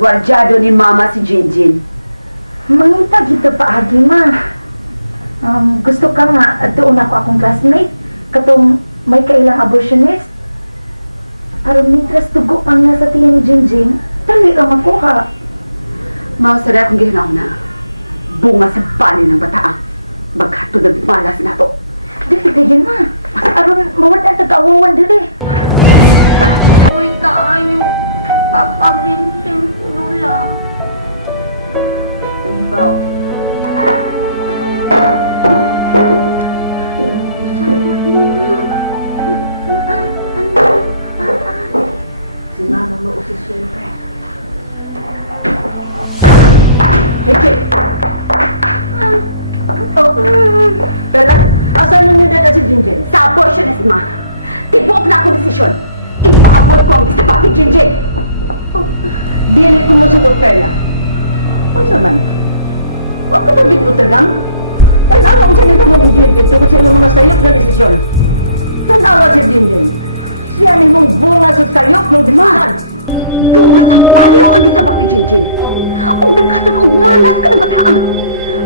Gwardyado ni Mama si Jinjin. Mangita gito pa agi ma. Gusto ka nga doon ako akong classmate katong may kailang abortionist. Aron mitras dugo ang nasa tiyan ni Jinjin, dali ka makuha. Mausara akong gihinaw na. Bunga sa bali ng bataa. Baghato na malas na to. Dili kayo ma. Aron mawad ang tagawawan dili. Uy, kaayo. Papa Vincent, Lola. Ikaw. Si Mama mo usi siyempre. Heke! Bella, asan ninyo dada si Jinjin? Sa abortionist, Ma! Tibok na akong desisyon! Ipaabot ko ang isa pa kay Jinjin! Dili ko mo sudok, Bella. Unsa man? Wa ka pa din mo tagang? Tanawa unsa nito mo ni Jinjin tungkol sa inyong mga sayop na desisyon. Tanawa si Jinjin. Siya ni mong bunga sa sayop ng desisyon. Tungas ang paliw ang gisabak ni Jinjin! Kung nagkatun ang malas ka ng bataan!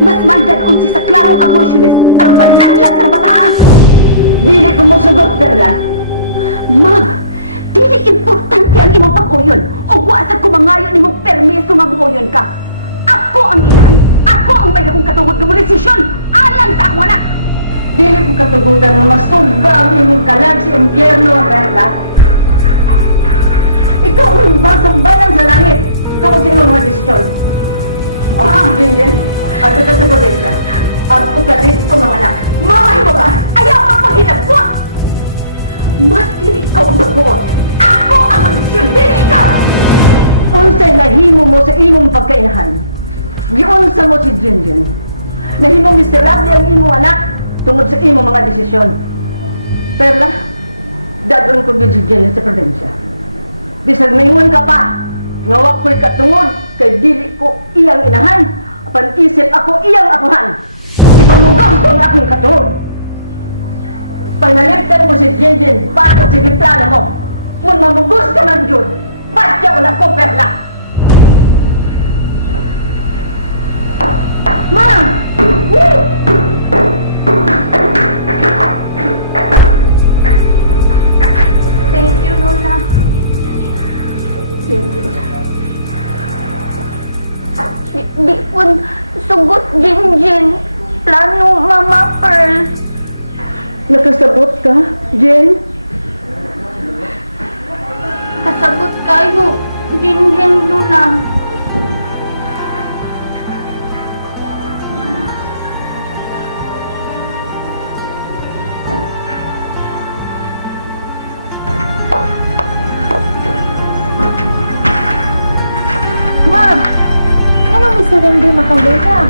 Mas mandanon siya sa klarong abortionist ang malaglag ng bataan! Dili ko mo sudok, Bella. Ma! Dili importante ang imong pag-uyon o wasag ko mangayon imong permiso nga muoyon ka. Ako ang ilan. Ako ang may akong katungod ng desisyon alang sa akong anak. Dili ko katugutan nga masuga ang imong kalag sa impyerno, Bella. Ikaw ang basang balang sa langit tungkol sa imong mga desisyon. Jinjin, ato ka sa probinsya. Ato ka dito, mga anak. Mamay mo ba? Ayaw ka pang hinagwa! Mas dili ikaw ang magbuot. Ako ang mag-desisyon, dili ikaw! Unsay nahimo mo sa imong pagkainahan? Giunsa mo si Jinjin. Nahimong miserable ang imong anak tungod sa imong mga desisyon. Perla, dadon ko gid si Jinjin sa probinsya. Bisag maingon ka pa, nga wa ko'y katungod kay dili ko iyang inahan, apan isip ako iyang apuhan. Ipamugam ko ang aking katungod. Panaliptan ko si Jinjin batok sa plano mo. Kung mamugos ka man yun, patya wala ko, Perla. Ma! Thank you, Lola. Di po sugot, Jinjin. Plano, Mama Pearl. Nakasabot ka, Jen? Kasagot kayo, Jinjin, Lola. Ma! Anong isurrender makalita?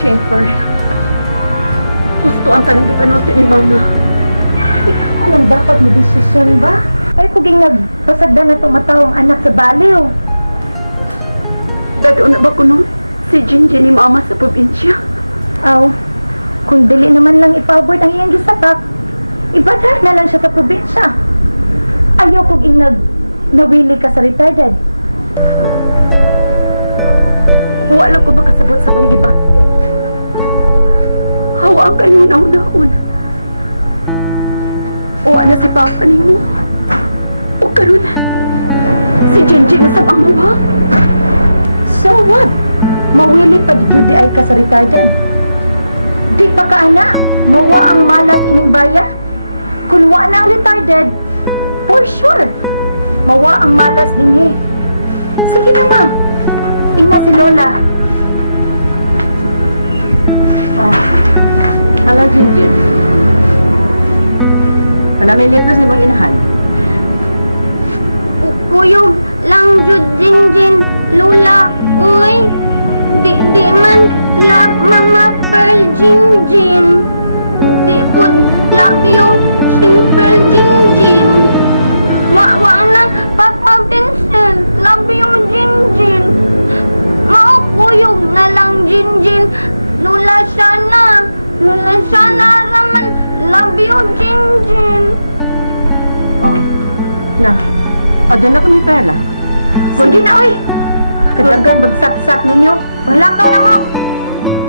Siyempre, gusto ang tanong ni Mama. Ikaw anong dapat mo desisyon ba? Ay kuging nagbasagdan na tumatawang anak sa baliw. Dado na ba ko nun? Si Jinjin ni Mama sa probinsya? Aw, kung dili naman lang ipabord ang iyang gisapak, ibada na lang siya sa probinsya. Ayaw kuging nawili ka sa retarded. Wala ko makasabot sa kong iba. Hawa ang kayo nauna-una. Uwa na si Papa ni mo. O karon, si Jinjin na sa pangmawa. So what? Mawili pa di ay ka sa retarded. Di pa ka ana, mawa ang malas ining baya. Kung wa na ang retarded, for sure, mawa ang malas din eh. Sige na ma, ina si Lola. Hala, Jinjin. Panamilit na sa imong inahan. Kuyog lang jud, Jinjin, Lola. Uy, di man love Mama Pearl, Jinjin. Di po love you, simple Jinjin. Wa na Papa Vincent, love you, Jinjin. Maukuyog na lang, Jinjin. Lola sana raman, love you, Jinjin. Oh, na. O, doon na kami, Perla. Kundi na, oy! Kadagan, bagsat-sat ninyo. Panglakaw na mo.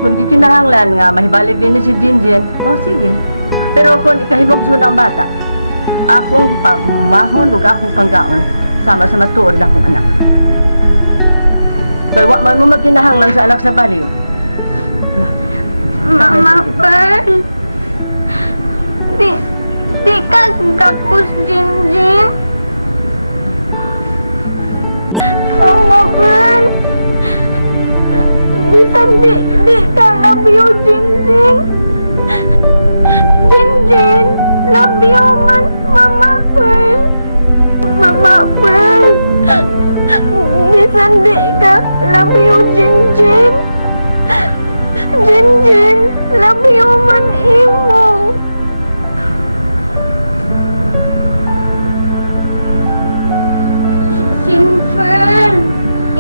Kung di kinahanglan nga, mahibalik din ni si Jinjin, oh sige. Pero kung ikahimog sa ang bata, akong pagmahon ug akong panggaon, sama sa matuod na akong anak. Kaya wa man mo magkinahanglan sa anak sa baliw. Mama Pearl, di ka gakus, Jinjin. Mama Pearl, bisan di ka love you, Jinjin. Jinjin, love you man, Mama Pearl. Mama Pearl, bisan di ka love you, Jinjin. Jinjin, love you man imo. Simple.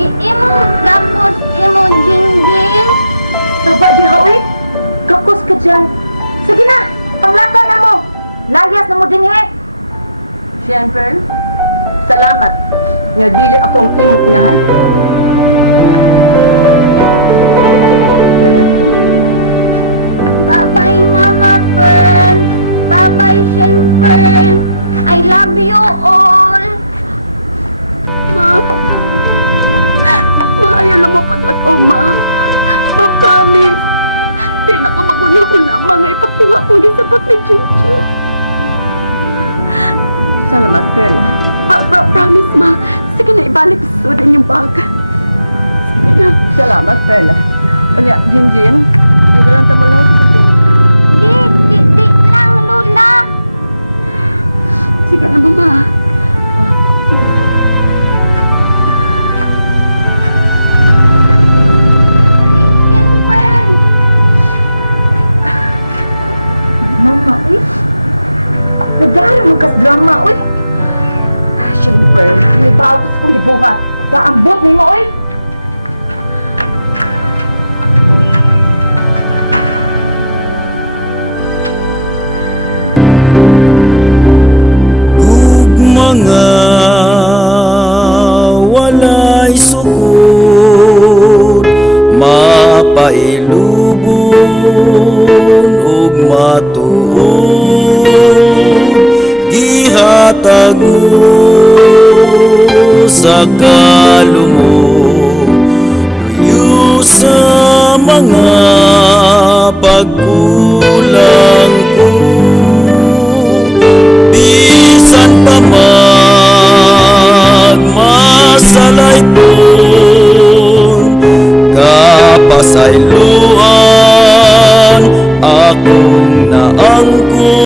Imo gapos imo, Jinjin. Saba di ha, oy! Kakos ka dyan. Sige na, panglakaw na mo. Layas na mo din, he. Siyempre, salamat nga dili akong imong inahan. Bye-bye, Mama Pearl. Bye-bye, Shen Pearl. I love you all. Maayo lang mo pag o ma. Ma-promise. Di na ko maguna-una mga ipakuha kong gisabot ni Jinjin. Salamat, Perla. Promise ma. Sige na ibalik sa sudan yung bag. Sige na. Salamat, Perla. Unya, Jinjin, ito lang tamo lang sa Di lang, Lola. Sige na mama. Shen Pearl. Mama, oy! Nagdara mo kas drama, oy! Siyempre, libaw ko sa kong libuhat. Kaambot ni mo, oy! Ug mga walay sukod, mapailubon ug matuod, gihatag mo sa kalumog, luyo sa mga pagkulang ko. Bisan pa magmasalay kon kapasayloan ako